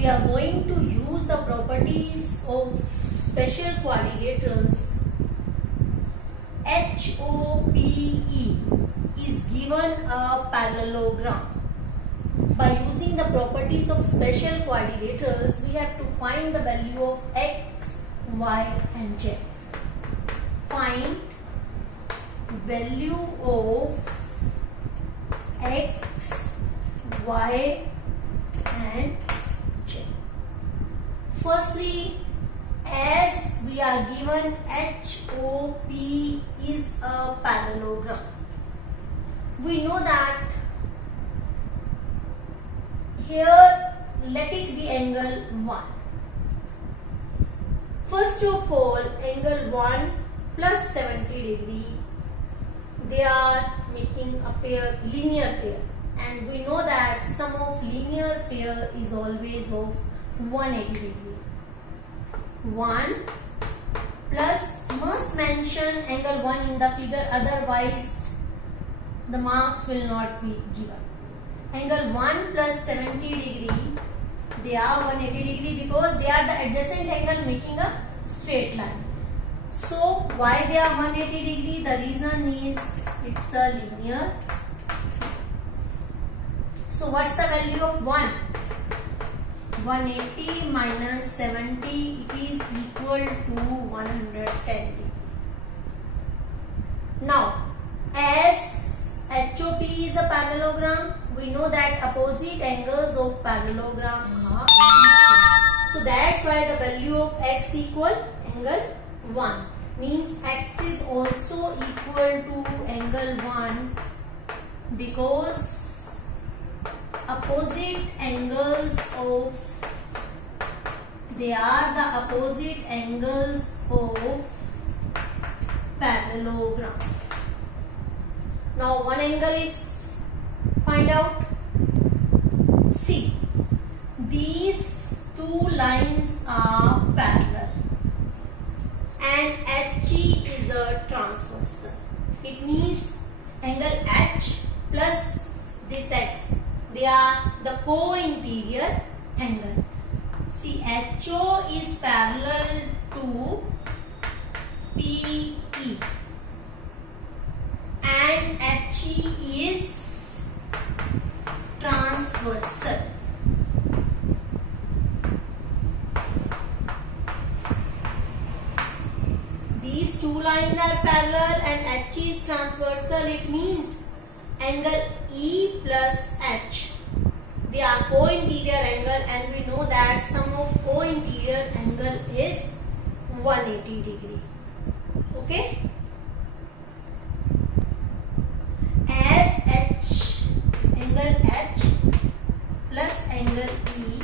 we are going to use the properties of special quadrilaterals. HOPE is given a parallelogram. By using the properties of special quadrilaterals, we have to find the value of x, y and z. Find value of x, y and z. Firstly, as we are given HOP is a parallelogram, we know that here let it be angle 1. First of all, angle 1 plus 70 degree, they are making a pair, linear pair, and we know that sum of linear pair is always of 180 degree. 1 plus, must mention angle 1 in the figure, otherwise the marks will not be given. Angle 1 plus 70 degree, they are 180 degree because they are the adjacent angle making a straight line. So why they are 180 degree? The reason is it's a linear. So what's the value of 1? 180 minus 70, it is equal to 110 degree. Now, as HOP is a parallelogram, we know that opposite angles of parallelogram are equal. So that's why the value of x equal angle 1. Means x is also equal to angle 1 because opposite angles of, they are the opposite angles of parallelogram. Now one angle is, find out. See, these two lines are parallel and HE is a transversal. It means angle H plus this x, they are the co-interior angle. See, HO is parallel to PE and HE is transversal. These two lines are parallel and HE is transversal. It means angle E plus H, they are co-interior angle, and we know that sum of co-interior angle is 180 degree. Okay? As angle H plus angle E,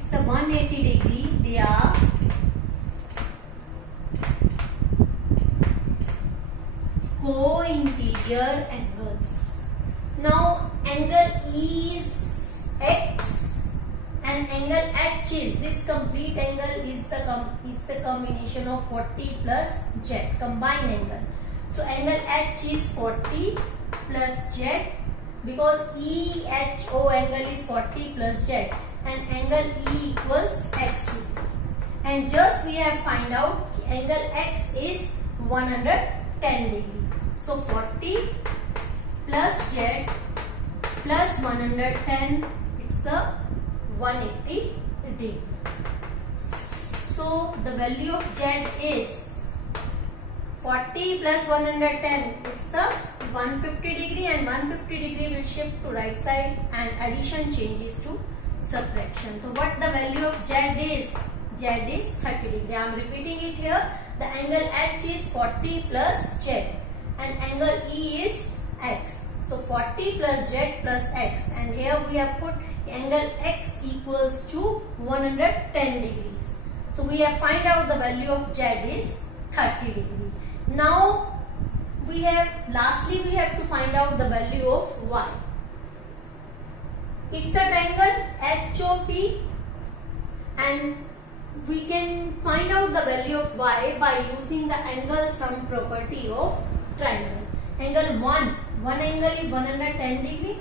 it's a 180 degree, they are co-interior angles. Now angle E is x and angle H is, this complete angle is it's a combination of 40 plus z, combined angle. So angle H is 40 plus z because EHO angle is 40 plus z and angle E equals x. And just we have find out angle X is 110 degree. So 40 plus z plus 110, it's a 180 degree. So the value of z is 40 plus 110, it's a 150 degree, and 150 degree will shift to right side and addition changes to subtraction. So what the value of z is? Z is 30 degree. I am repeating it here. The angle H is 40 plus z and angle E is x. So 40 plus z plus x, and here we have put angle x equals to 110 degrees. So we have find out the value of z is 30 degree. Now we have, lastly we have to find out the value of y. It's a triangle HOP and we can find out the value of y by using the angle sum property of triangle. Angle 1 angle is 110 degree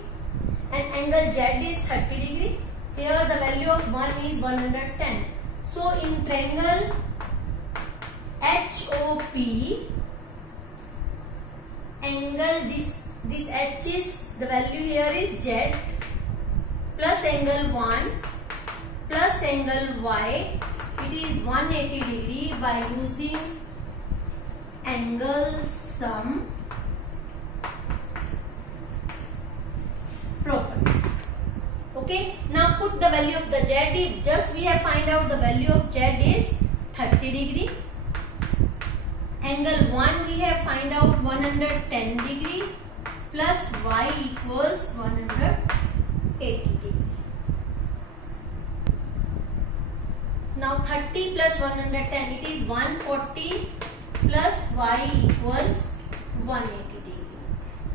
and angle z is 30 degree. here the value of 1 is 110. So in triangle HOP, angle this H is, the value here is Z, plus angle 1 plus angle Y, it is 180 degree by using angle sum property. Okay, now put the value of the Z. If just we have find out the value of Z is 30 degree. Angle 1 we have find out 110 degree plus Y equals 180 degree. Now 30 plus 110, it is 140 plus Y equals 180 degree.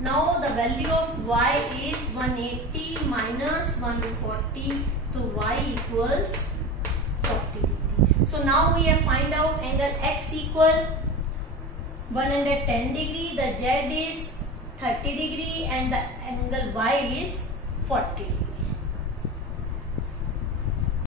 Now the value of Y is 180 minus 140, so Y equals 40 degree. So now we have find out angle X equal 110 degree, the Z is 30 degree and the angle Y is 40 degree.